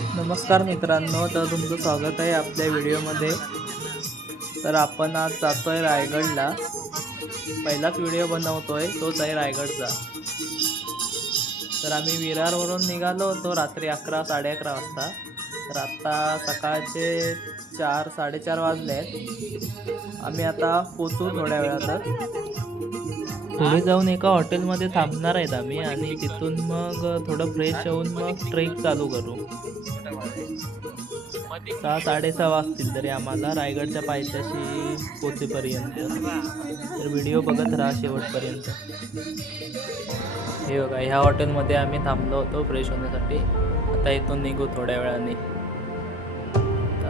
नमस्कार मित्रांनो, तर तुमचं स्वागत आहे आपल्या व्हिडिओमध्ये. तर आपण आज जातोय रायगडला. पहिलाच व्हिडिओ बनवतोय, तोच आहे रायगडचा. तर आम्ही विरारवरून निघालो होतो रात्री 11-11:30 वाजता. तर आत्ता सकाळचे 4-4:30 वाजले आहेत. आम्ही आता पोचू थोड्या वेळातच. पुढे जाऊन एका हॉटेलमध्ये थांबणार आहेत आम्ही आणि तिथून मग थोडं फ्रेश होऊन मग ट्रेक चालू करू. 6-6:30 वाजतील तरी आम्हाला रायगडच्या पायथ्याशी पोचेपर्यंत. तर व्हिडिओ बघत राहा शेवटपर्यंत. हे बघा, ह्या हॉटेलमध्ये आम्ही थांबलो होतो फ्रेश होण्यासाठी. आता इथून निघू थोड्या वेळाने.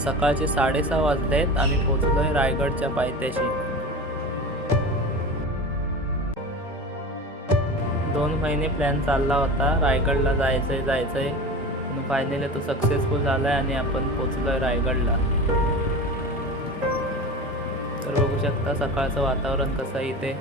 सकाळचे 6:30 वाजले आहेत. आम्ही पोचलोय रायगडच्या पायथ्याशी. 2 महिने प्लॅन चालला होता रायगडला जायचंय पण फायनली तो सक्सेसफुल झालाय आणि आपण पोचलोय रायगडला. तर बघू शकता सकाळचं वातावरण कसं आहे इथे.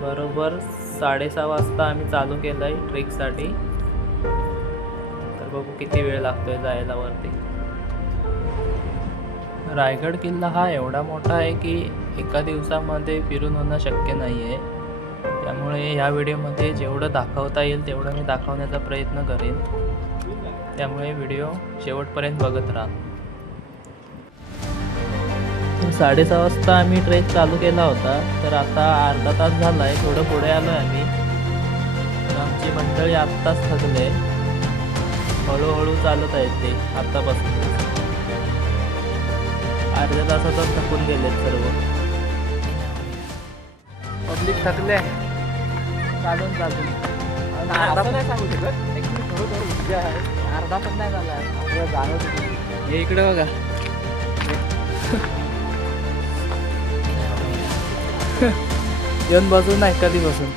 बरोबर 6:30 वाजता आम्ही चालू केलंय ट्रेकसाठी. तर बघू किती वेळ लागतोय जायला वरती. रायगड किल्ला हा एवढा मोठा आहे की एका दिवसामध्ये फिरून होणं शक्य नाही आहे. त्यामुळे ह्या व्हिडिओमध्ये जेवढं दाखवता येईल तेवढं मी दाखवण्याचा प्रयत्न करेन. त्यामुळे व्हिडिओ शेवटपर्यंत बघत राहा. 6:30 वाजता आम्ही ट्रेक चालू केला होता. तर आता अर्धा तास झाला आहे, थोडं पुढे आलो आहे आम्ही. तर आमची मंडळी आत्ताच थकले, हळूहळू चालत आहेत ते आत्तापासून. अर्ध्या तासातच थकून गेलेत सर्व. पब्लिक थकले चालून अर्धा पण नाही सांगू शकत. ॲक्च्युली थोडं आहे, अर्धा पण नाही झाला आहे जाणवत. हे इकडे बघा. येऊन बसून नाही कधी बसून.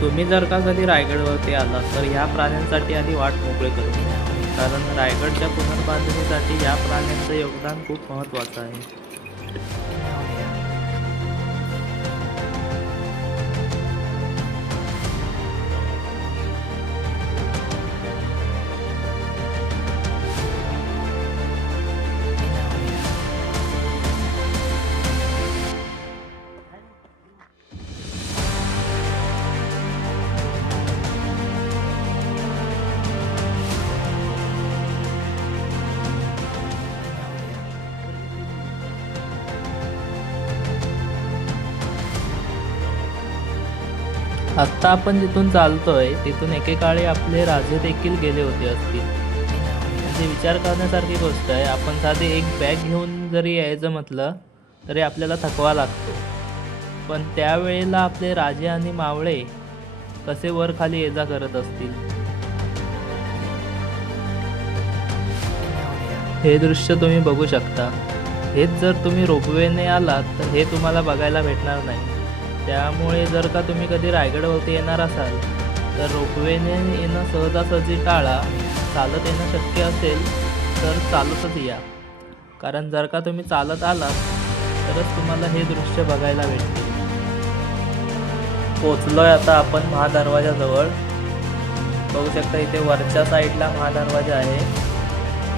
तुम्ही जर का कधी रायगडवरती आला तर ह्या प्राण्यांसाठी आधी वाट मोकळे करून द्या. कारण रायगडच्या पुनर्बांधणीसाठी या प्राण्यांचं योगदान खूप महत्त्वाचं आहे. आत्ता आपण जिथून चालतोय तिथून एकेकाळी आपले राजे देखील गेले होते असतील. म्हणजे विचार करण्यासारखी गोष्ट आहे. आपण साधी एक बॅग घेऊन जरी यायचं म्हटलं तरी आपल्याला थकवा लागतो. पण त्यावेळेला आपले राजे आणि मावळे कसे वर खाली ये जा करत असतील. हे दृश्य तुम्ही बघू शकता. हेच जर तुम्ही रोपवेने आलात तर हे तुम्हाला बघायला भेटणार नाही. त्यामुळे जर का तुम्ही कधी रायगडवरती येणार असाल तर रोपवेने येणं सहजासहजी टाळा. चालत येणं शक्य असेल तर चालतच या. कारण जर का तुम्ही चालत आलात तरच तुम्हाला हे दृश्य बघायला भेटते. पोचलोय आता आपण महादरवाजाजवळ. बघू शकता इथे वरच्या साईडला महादरवाजा आहे.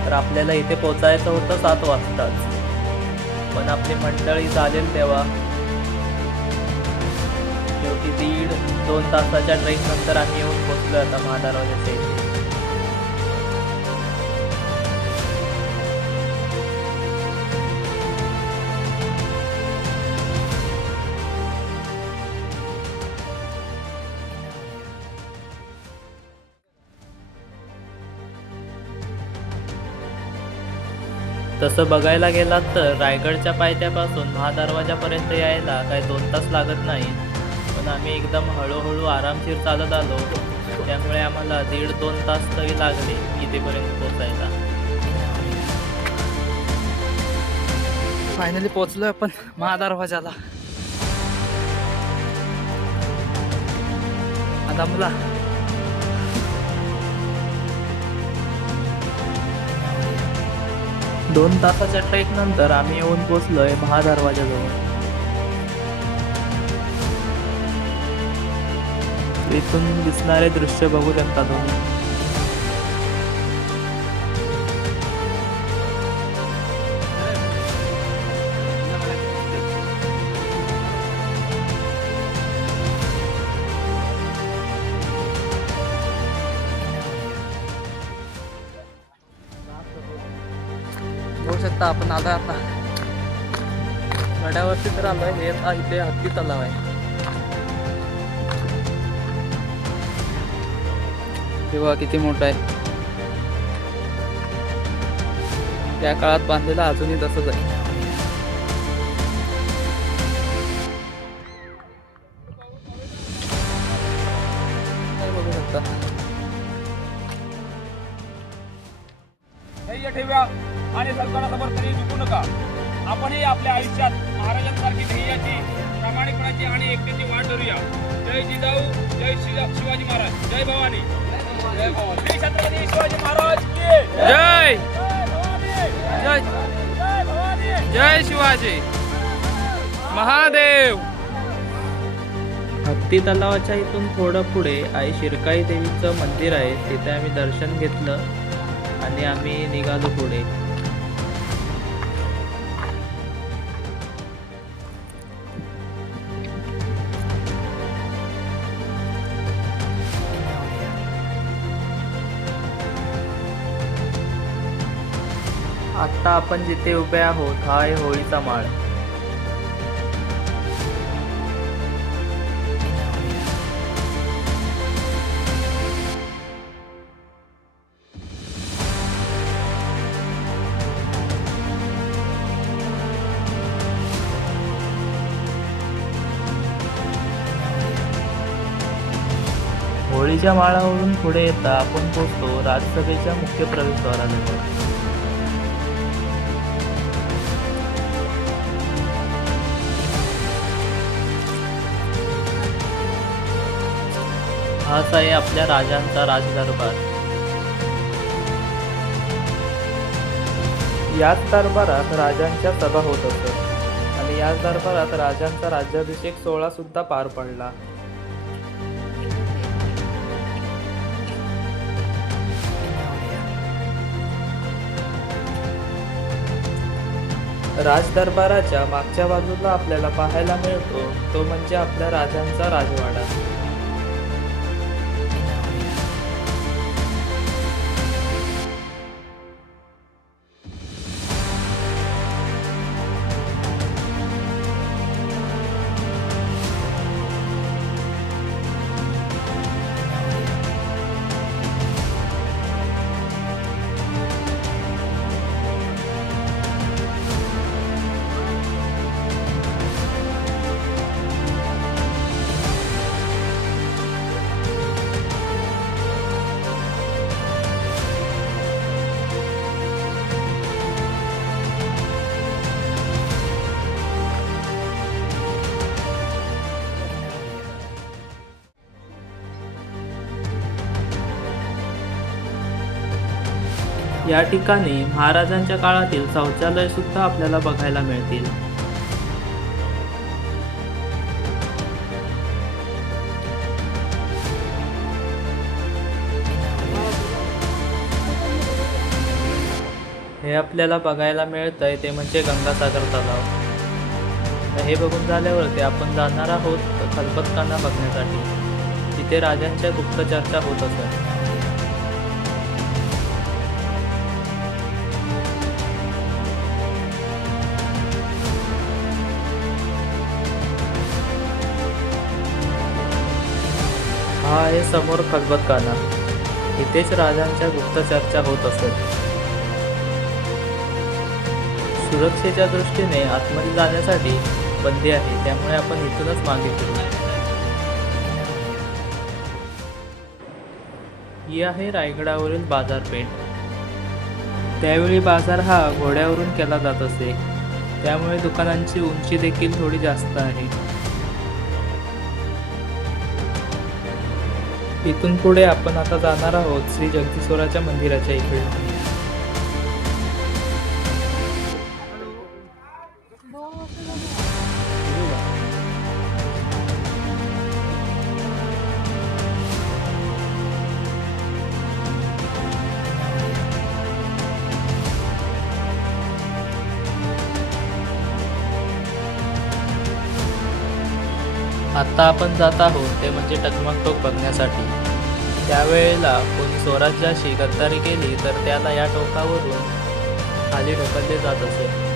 तर आपल्याला इथे पोचायचं होतं 7 वाजताच, पण आपली मंडळी चालेल तेव्हा. शेवटी 1.5-2 तासाच्या ट्रेक नंतर आम्ही येऊन पोचलो आता महादरवाजाच्या इथे. तसं बघायला गेलात तर रायगडच्या पायथ्यापासून महादरवाजापर्यंत यायला काही 2 तास लागत नाही. पण आम्ही एकदम हळूहळू आरामशीर चालत आलो, त्यामुळे आम्हाला 1.5-2 तास तरी लागले इथेपर्यंत पोचायला. फायनली पोहोचलोय आपण महादरवाजाला. दमला. दोन तासाच्या ट्रेक नंतर आम्ही येऊन पोचलोय महादरवाजाजवळ. इथून दिसणारे दृश्य बघू शकता तुम्ही. बघू शकता आपण आलोय आता गड्यावरती तर आलोय. हे इथे हत्ती तलाव आहे. तेव्हा किती मोठा आहे. त्या काळात बांधलेला अजूनही तसंच आहे. बघू शकता. धैर्य ठेवा आणि सरकारासमोर कधी झुकू नका. आपणही आपल्या आयुष्यात महाराजांसारखी धैर्याची, प्रामाणिकपणाची आणि एकतेची वाट धरूया. जय जिजाऊ, जय शिवाजी महाराज, जय भवानी, जय भवानी. श्री छत्रपती शिवाजी महाराज की जय जय जय भवानी. जय शिवाजी महादेव. हत्ती तलावाच्या इथून थोडं पुढे आई शिरकाई देवीचं मंदिर आहे. तिथे आम्ही दर्शन घेतलं आणि आम्ही निघालो पुढे. आता आपण जिथे उभे आहोत हा आहे होळीचा माळ. होळीच्या माळावरून पुढे येता आपण पोहोचतो राज्यसभेच्या मुख्य प्रवेशद्वाराजवळ. हाच आहे आपल्या राजांचा राजदरबार. याच दरबारात राजांच्या सभा होत असत आणि याच दरबारात राजांचा राज्याभिषेक सोहळा सुद्धा पार पडला. राजदरबाराच्या मागच्या बाजूला आपल्याला पाहायला मिळतो तो म्हणजे आपल्या राजांचा राजवाडा. या ठिकाणी महाराजांच्या काळातील शौचालय सुद्धा आपल्याला बघायला मिळतील. हे आपल्याला बघायला मिळतंय ते म्हणजे गंगासागर तलाव. हे बघून झाल्यावरती आपण जाणार आहोत खलबतखाना बघण्यासाठी. तिथे राजांच्या गुप्त चर्चा होत असत. हा आहे समोर खलबतखाना. इथेच राजांच्या गुप्त चर्चा होत असत. सुरक्षेच्या दृष्टीने आतमध्ये जाण्यासाठी बंदी आहे, त्यामुळे आपण इथूनच मागे फिरू. ही आहे रायगडावरील बाजारपेठ. त्यावेळी बाजार हा घोड्यावरून केला जात असे. त्यामुळे दुकानांची उंची देखील थोडी जास्त आहे. इथून पुढे आपण आता जाणार आहोत श्री जगदीश्वराच्या मंदिराच्या इकडे. आता आपण जात आहोत ते म्हणजे टकमक टोक बघण्यासाठी. त्यावेळेला कोणी स्वराज्याशी गद्दारी केली तर त्याला या टोकावरून खाली ढकलले जात असे.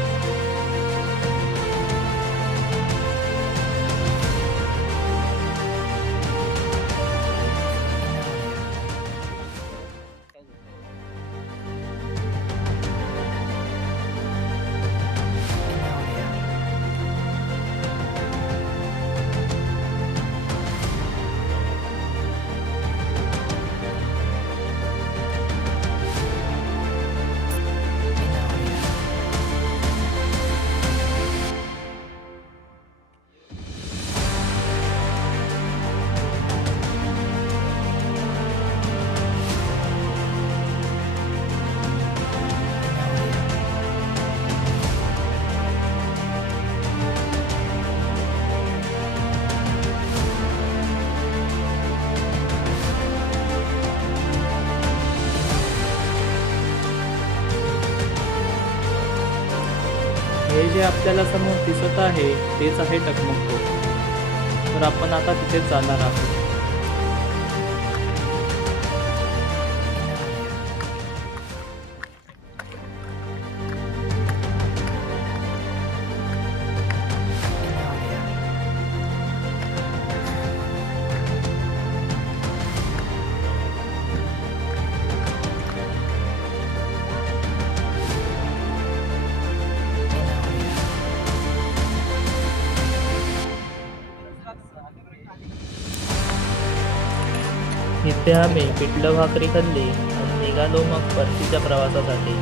हे जे आपल्याला समोर दिसत आहे तेच आहे टकमक टोक. तर आपण आता तिथेच जाणार आहोत. इथे आम्ही पिठलं भाकरी खाल्ली आणि निघालो मग परतीच्या प्रवासासाठी.